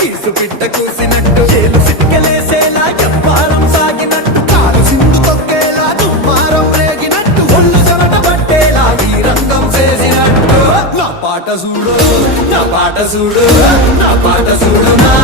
keys పిట్ట కూసినట్టు చేలు సిక్కలేసేలా ఎవ్వారం సాగినట్టు కాలు సింధు తొక్కేలా దుమ్మారం రేగినట్టు ఒళ్ళు చెమట పట్టేలా ఈ రంగం చేసినట్టు నా పాట చూడు నా పాట చూడు నా పాట చూడు నా